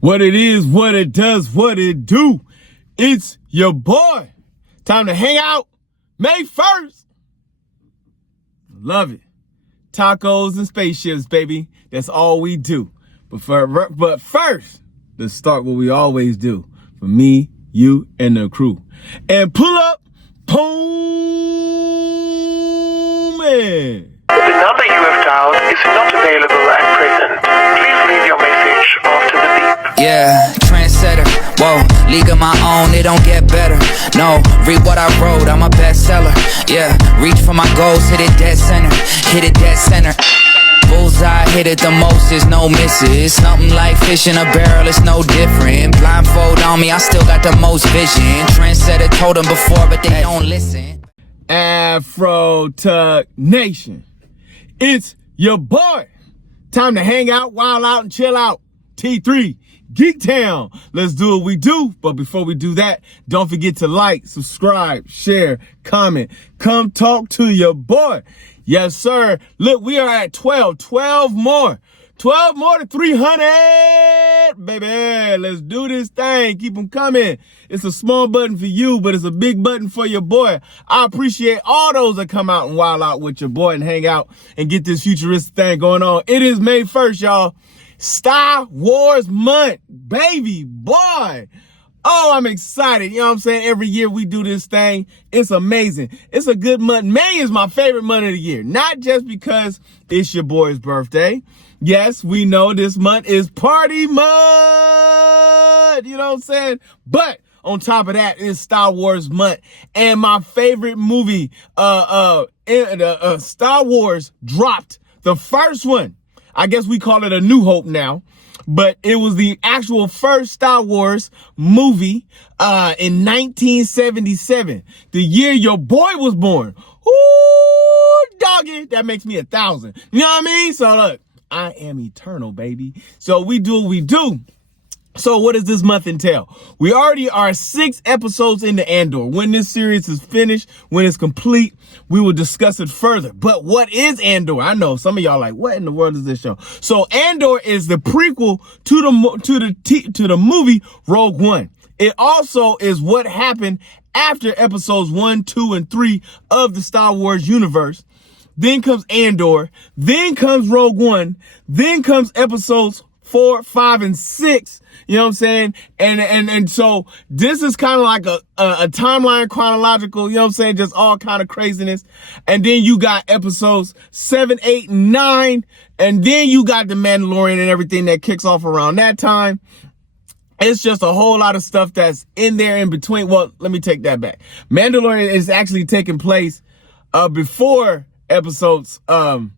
What it is, what it does, what it do. It's your boy. Time to hang out. May 1st. Love it. Tacos and spaceships, baby. That's all we do. But first, let's start what we always do. For me, you, and the crew. And pull up, boom, man. The number you have dialed is not available at present. Please leave your message after the beep. Yeah, trendsetter, whoa, league of my own, it don't get better. No, read what I wrote, I'm a bestseller. Yeah, reach for my goals, hit it dead center, hit it dead center. Bullseye, hit it the most, there's no misses. Something like fish in a barrel, it's no different. Blindfold on me, I still got the most vision. Trendsetter told them before, but they don't listen. Afro Tuck Nation. It's your boy. Time to hang out, wild out, and chill out. T3 Geek Town. Let's do what we do. But before we do that, don't forget to like, subscribe, share, comment. Come talk to your boy. Yes, sir. Look, we are at 12 more. 12 more to 300, baby. Let's do this thing. Keep them coming. It's a small button for you, but it's a big button for your boy. I appreciate all those that come out and wild out with your boy and hang out and get this futuristic thing going on. It is May 1st, y'all. Star Wars month, baby boy. Oh, I'm excited. You know what I'm saying? Every year we do this thing. It's amazing. It's a good month. May is my favorite month of the year. Not just because it's your boy's birthday. Yes, we know this month is party month. You know what I'm saying? But on top of that, it's Star Wars month. And my favorite movie, Star Wars dropped the first one. I guess we call it A New Hope now. But it was the actual first Star Wars movie in 1977, the year your boy was born. Ooh, doggy, that makes me 1,000. You know what I mean? So look, I am eternal, baby. So we do what we do. So what does this month entail? We already are 6 episodes into Andor. When this series is finished, when it's complete, we will discuss it further. But what is Andor? I know some of y'all like, what in the world is this show? So Andor is the prequel to the movie Rogue One. It also is what happened after episodes 1, 2, and 3 of the Star Wars universe. Then comes Andor. Then comes Rogue One. Then comes episodes 4, 5, and 6. You know what I'm saying? And so this is kind of like a timeline chronological, you know what I'm saying? Just all kind of craziness. And then you got episodes 7, 8, and 9. And then you got The Mandalorian and everything that kicks off around that time. It's just a whole lot of stuff that's in there in between. Well, let me take that back. Mandalorian is actually taking place before episodes 7,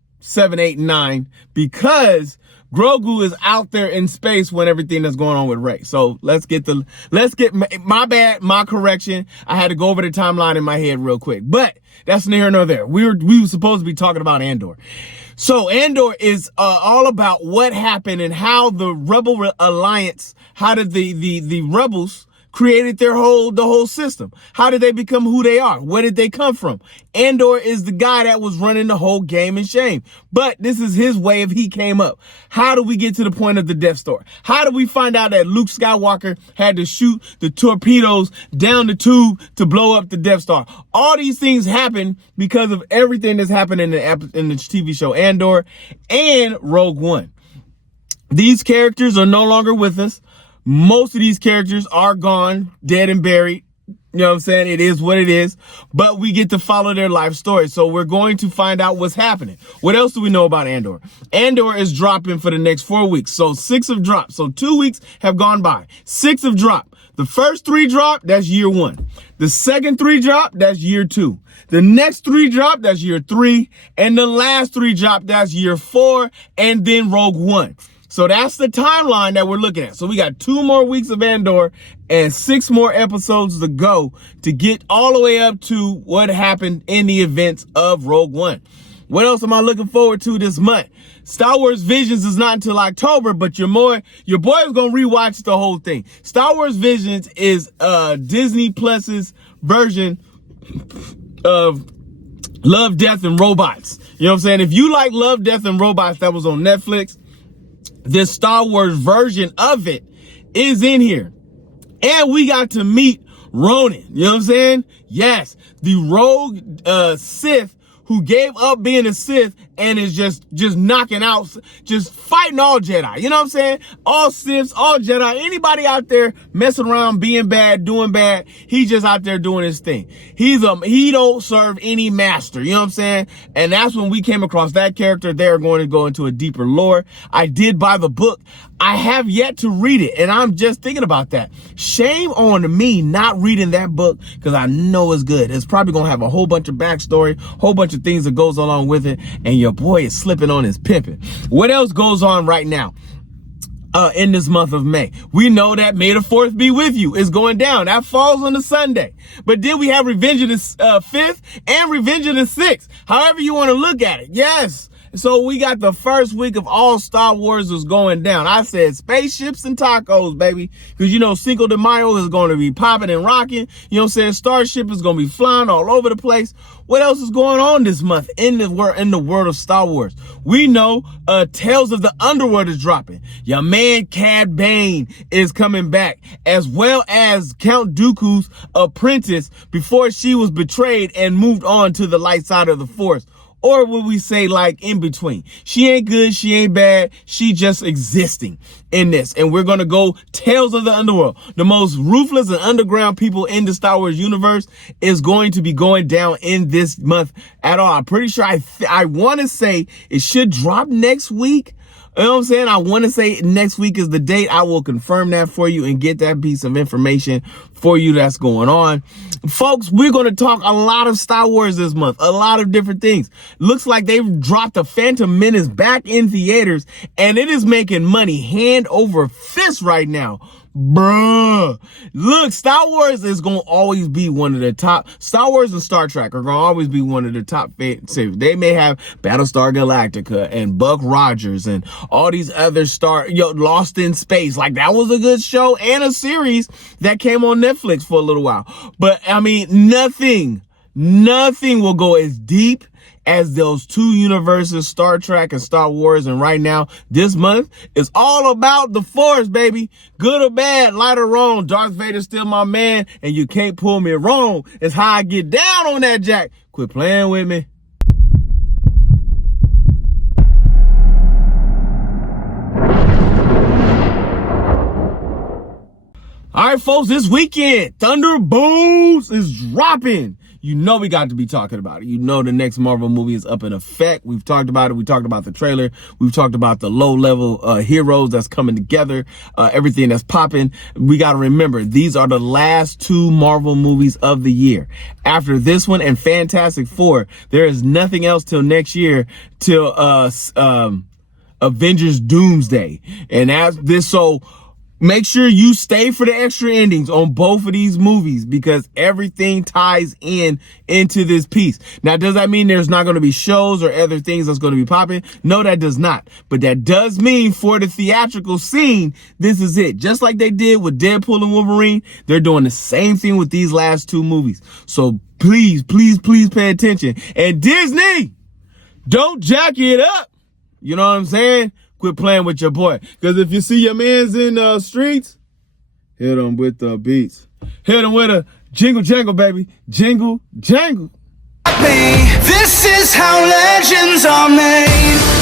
8, and 9 because Grogu is out there in space when everything that's going on with Rey. So let's get my correction. I had to go over the timeline in my head real quick, but that's neither nor there. We were supposed to be talking about Andor. So Andor is all about what happened and how the Rebel Alliance, how did the rebels created the whole system. How did they become who they are? Where did they come from? Andor is the guy that was running the whole game in shame. But this is his way of he came up. How do we get to the point of the Death Star? How do we find out that Luke Skywalker had to shoot the torpedoes down the tube to blow up the Death Star? All these things happen because of everything that's happened in the TV show Andor and Rogue One. These characters are no longer with us. Most of these characters are gone, dead and buried. You know what I'm saying? It is what it is. But we get to follow their life story. So we're going to find out what's happening. What else do we know about Andor? Andor is dropping for the next 4 weeks. So 6 have dropped. So 2 weeks have gone by. 6 have dropped. The first 3 drop, that's year 1. The second 3 drop, that's year 2. The next 3 drop, that's year 3. And the last 3 drop, that's year 4. And then Rogue One. So that's the timeline that we're looking at. So we got 2 more weeks of Andor and 6 more episodes to go to get all the way up to what happened in the events of Rogue One. What else am I looking forward to this month? Star Wars Visions is not until October, but your boy is going to rewatch the whole thing. Star Wars Visions is Disney Plus's version of Love, Death, and Robots. You know what I'm saying? If you like Love, Death, and Robots that was on Netflix, this Star Wars version of it is in here. And we got to meet Ronin. You know what I'm saying? Yes, the rogue Sith who gave up being a Sith and is just knocking out, just fighting all Jedi. You know what I'm saying? All Siths, all Jedi, anybody out there messing around, being bad, doing bad, he's just out there doing his thing. He don't serve any master. You know what I'm saying? And that's when we came across that character. They're going to go into a deeper lore. I did buy the book. I have yet to read it, and I'm just thinking about that. Shame on me not reading that book, because I know it's good. It's probably going to have a whole bunch of backstory, whole bunch of things that goes along with it, and your boy is slipping on his pimping. What else goes on right now? In this month of May, we know that May the 4th be with you is going down. That falls on a Sunday. But then we have Revenge of the 5th and Revenge of the 6th. However you want to look at it. Yes. So we got the first week of all Star Wars is going down. I said spaceships and tacos, baby. Because, you know, Cinco de Mayo is going to be popping and rocking. You know what I'm saying? Starship is going to be flying all over the place. What else is going on this month in the world of Star Wars? We know Tales of the Underworld is dropping. Your man Cad Bane is coming back, as well as Count Dooku's apprentice before she was betrayed and moved on to the light side of the Force. Or would we say like in between? She ain't good, she ain't bad, she just existing in this. And we're going to go Tales of the Underworld. The most ruthless and underground people in the Star Wars universe is going to be going down in this month at all. I'm pretty sure I want to say it should drop next week. You know what I'm saying? I want to say next week is the date. I will confirm that for you and get that piece of information for you that's going on. Folks, we're going to talk a lot of Star Wars this month. A lot of different things. Looks like they've dropped the Phantom Menace back in theaters, and it is making money hand over fist right now. Bruh. Look, Star Wars is going to always be one of the top. Star Wars and Star Trek are going to always be one of the top. They may have Battlestar Galactica and Buck Rogers and all these other Lost in Space. Like, that was a good show and a series that came on Netflix for a little while. But, I mean, nothing will go as deep as those two universes, Star Trek and Star Wars. And right now, this month is all about the Force, baby. Good or bad, light or wrong, Darth Vader's still my man, and you can't pull me wrong. It's how I get down on that jack. Quit playing with me. All right, folks, this weekend, Thunderbolts is dropping. You know we got to be talking about it. You know the next Marvel movie is up in effect. We've talked about it. We talked about the trailer. We've talked about the low-level heroes that's coming together, everything that's popping. We got to remember, these are the last two Marvel movies of the year. After this one and Fantastic Four, there is nothing else till next year, till Avengers Doomsday. And as this, so make sure you stay for the extra endings on both of these movies, because everything ties into this piece. Now, does that mean there's not going to be shows or other things that's going to be popping? No, that does not. But that does mean for the theatrical scene, this is it. Just like they did with Deadpool and Wolverine, they're doing the same thing with these last two movies. So please, please, please pay attention. And Disney, don't jack it up. You know what I'm saying? Quit playing with your boy. Because if you see your mans in the streets, hit them with the beats. Hit them with a jingle jangle, baby. Jingle jangle. This is how legends are made.